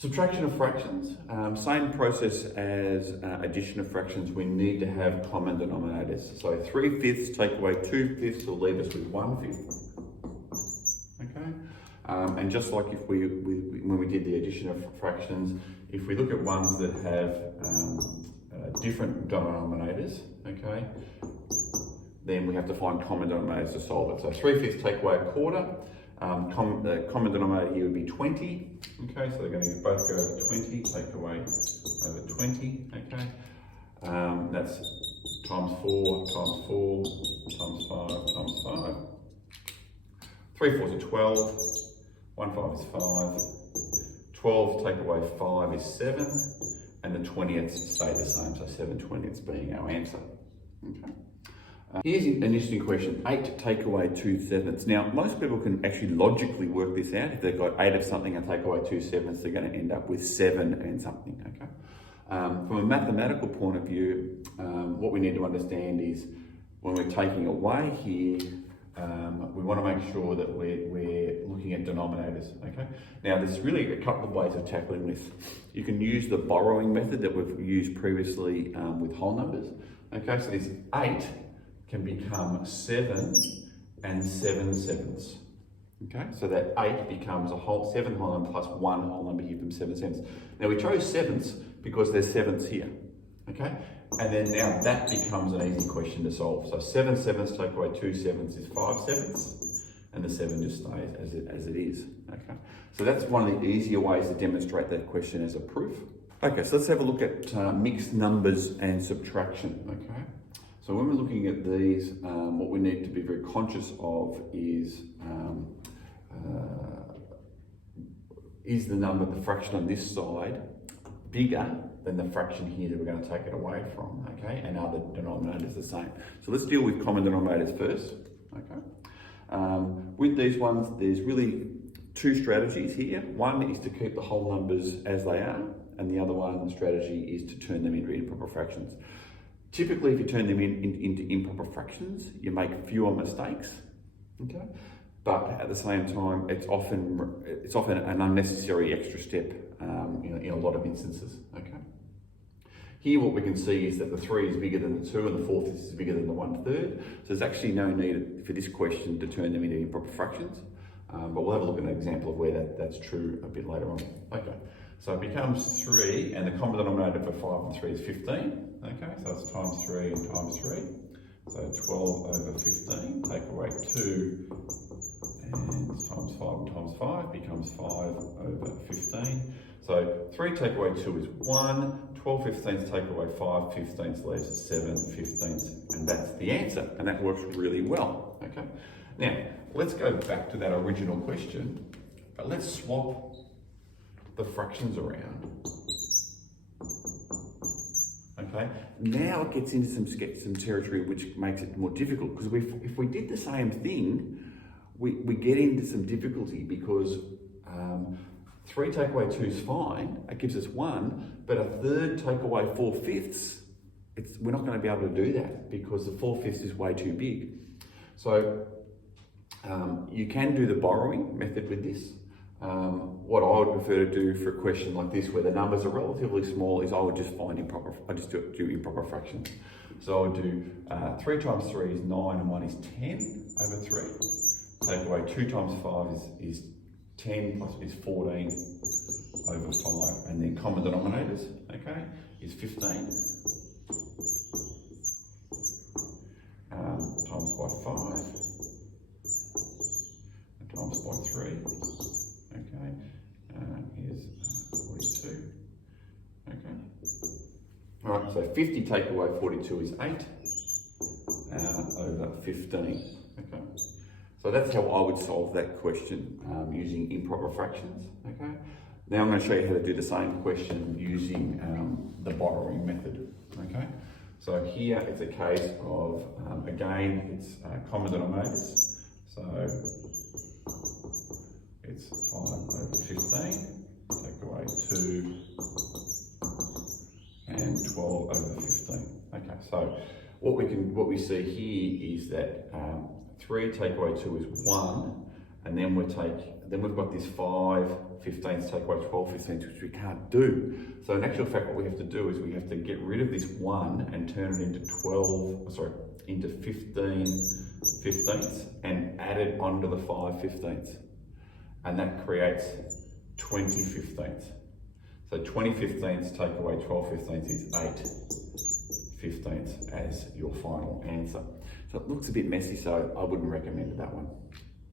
Subtraction of fractions, same process as addition of fractions. We need to have common denominators. So 3/5 take away 2/5 will leave us with 1/5. Okay, and just like if when we did the addition of fractions, if we look at ones that have different denominators, okay, then we have to find common denominators to solve it. So 3/5 take away 1/4. The common denominator here would be 20. Okay, so they're going to both go over 20, take away over 20. Okay, that's times 4, times 4, times 5, times 5. 3/4 is 12, 1/5 is 5. 12 take away 5 is 7, and the 20ths stay the same, so 7/20ths being our answer. Okay. Here's an interesting question, 8 take away 2/7. Now, most people can actually logically work this out. If they've got 8 of something and take away 2/7, they're going to end up with 7 and something, okay? From a mathematical point of view, what we need to understand is when we're taking away here, we want to make sure that we're looking at denominators, okay? Now, there's really a couple of ways of tackling this. You can use the borrowing method that we've used previously with whole numbers, okay? So this 8 can become 7 and 7/7. Okay, so that 8 becomes a whole 7 whole number plus 1 whole number here from 7/7. Now we chose 7ths because there's 7ths here. Okay, and then now that becomes an easy question to solve. So 7/7 take away 2/7 is 5/7, and the 7 just stays as it is. Okay, so that's one of the easier ways to demonstrate that question as a proof. Okay, so let's have a look at mixed numbers and subtraction. Okay. So when we're looking at these, what we need to be very conscious of is the fraction on this side bigger than the fraction here that we're going to take it away from, okay? And are the denominators the same? So let's deal with common denominators first, okay? With these ones, there's really two strategies here. One is to keep the whole numbers as they are, and the other one strategy is to turn them into improper fractions. Typically, if you turn them into improper fractions, you make fewer mistakes, okay? But at the same time, it's often an unnecessary extra step in a lot of instances, okay? Here, what we can see is that the 3 is bigger than the 2, and the 4/5 is bigger than the 1/3. So there's actually no need for this question to turn them into improper fractions. But we'll have a look at an example of where that's true a bit later on. Okay, so it becomes 3, and the common denominator for 5 and 3 is 15. Okay, so it's times 3 and times 3. So 12 over 15, take away 2, and times 5 and times 5 becomes 5 over 15. So 3 take away 2 is 1, 12/15 take away 5/15 leaves us 7/15, and that's the answer, and that works really well, okay? Now, let's go back to that original question, but let's swap the fractions around. Okay, now it gets into some territory which makes it more difficult, because if we did the same thing, we get into some difficulty because 3 take away 2 is fine, it gives us 1, but a 1/3 take away 4/5, we're not going to be able to do that because the 4/5 is way too big. So you can do the borrowing method with this. What I would prefer to do for a question like this, where the numbers are relatively small, is I would just do improper fractions. So I would do 3 times 3 is 9, and 1 is 10 over 3. Take away 2 times 5 is 10 plus is 14 over 5, and then common denominators, okay, is 15 times by 5 and times by 3. Okay, here's 42. Okay. All right, so 50 take away 42 is 8 over 15. Okay. So that's how I would solve that question using improper fractions. Okay. Now I'm going to show you how to do the same question using the borrowing method. Okay. So here it's a case of again it's common denominators. So it's 5 over 15, take away 2, and 12 over 15. Okay, so what we see here is that 3 take away 2 is 1, and then we've got this 5/15 take away 12/15, which we can't do. So in actual fact, what we have to do is we have to get rid of this 1 and turn it into 15/15 and add it onto the 5/15, and that creates 20/15. So 20/15 take away 12/15 is 8/15 as your final answer. So it looks a bit messy, so I wouldn't recommend that one.